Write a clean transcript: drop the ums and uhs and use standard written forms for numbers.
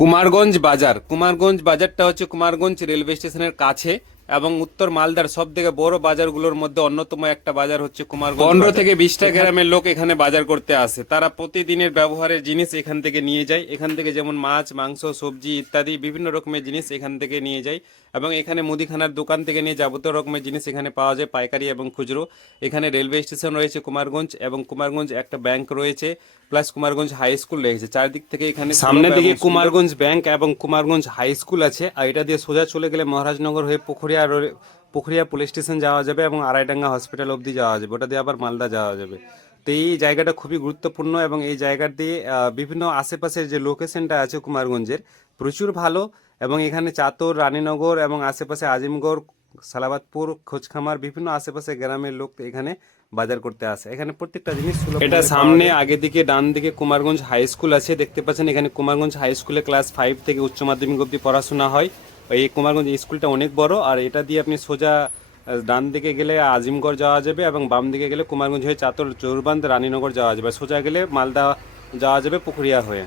কুমারগঞ্জ বাজারটা হচ্ছে কুমারগঞ্জ রেলওয়ে স্টেশনের কাছে এবং উত্তর মালদার সব থেকে বড় বাজারগুলোর মধ্যে অন্যতম একটা বাজার হচ্ছে কুমারগঞ্জ। 15 থেকে 20টা গ্রামের লোক এখানে বাজার করতে আসে। তারা প্রতিদিনের ব্যবহারের জিনিস এখান থেকে নিয়ে যায়। এখান থেকে যেমন মাছ, মাংস, সবজি ইত্যাদি বিভিন্ন রকমের জিনিস এখান থেকে নিয়ে যায় এবং এখানে মুদিখানার দোকান থেকে নিয়ে যাবতীয় রকমের জিনিস এখানে পাওয়া যায়, পাইকারি এবং খুচরো। এখানে রেলওয়ে স্টেশন রয়েছে কুমারগঞ্জ এবং কুমারগঞ্জ একটা ব্যাংক রয়েছে, প্লাস কুমারগঞ্জ হাই স্কুল রয়েছে। চারদিক থেকে এখানে সামনে দিকে কুমারগঞ্জ ব্যাংক এবং কুমারগঞ্জ হাই স্কুল আছে, আর এটা দিয়ে সোজা চলে গেলে মহারাজনগর হয়ে পুখুরিয়া পুলিশ স্টেশন যাওয়া যাবে এবং আড়াইডাঙ্গা হসপিটাল অবধি যাওয়া যাবে। ওটা দিয়ে আবার মালদা যাওয়া যাবে। তো এই জায়গাটা খুবই গুরুত্বপূর্ণ এবং এই জায়গার দিয়ে বিভিন্ন আশেপাশের যে লোকেশনটা আছে কুমারগঞ্জের প্রচুর ভালো। এবং এখানে চাতর, রানীনগর এবং আশেপাশে আজিমগড়, সালাবাতপুর, খোঁজখামার বিভিন্ন আশেপাশে গ্রামের লোক এখানে বাজার করতে আসে। এখানে প্রত্যেকটা জিনিস সুলভ। এটা সামনে আগে দিকে ডান দিকে কুমারগঞ্জ হাই স্কুল আছে, দেখতে পাচ্ছেন। এখানে কুমারগঞ্জ হাই স্কুলে ক্লাস 5 থেকে উচ্চ মাধ্যমিক অবধি পড়াশোনা হয়। এই কুমারগঞ্জ স্কুলটা অনেক বড়, আর এটা দিয়ে আপনি সোজা ডান দিকে গেলে আজিমগড় যাওয়া যাবে এবং বাম দিকে গেলে কুমারগঞ্জ হয়ে চাতর, চৌরবান্ধ, রানীনগর যাওয়া যাবে। সোজা গেলে মালদা যাওয়া যাবে পুকুরিয়া হয়ে।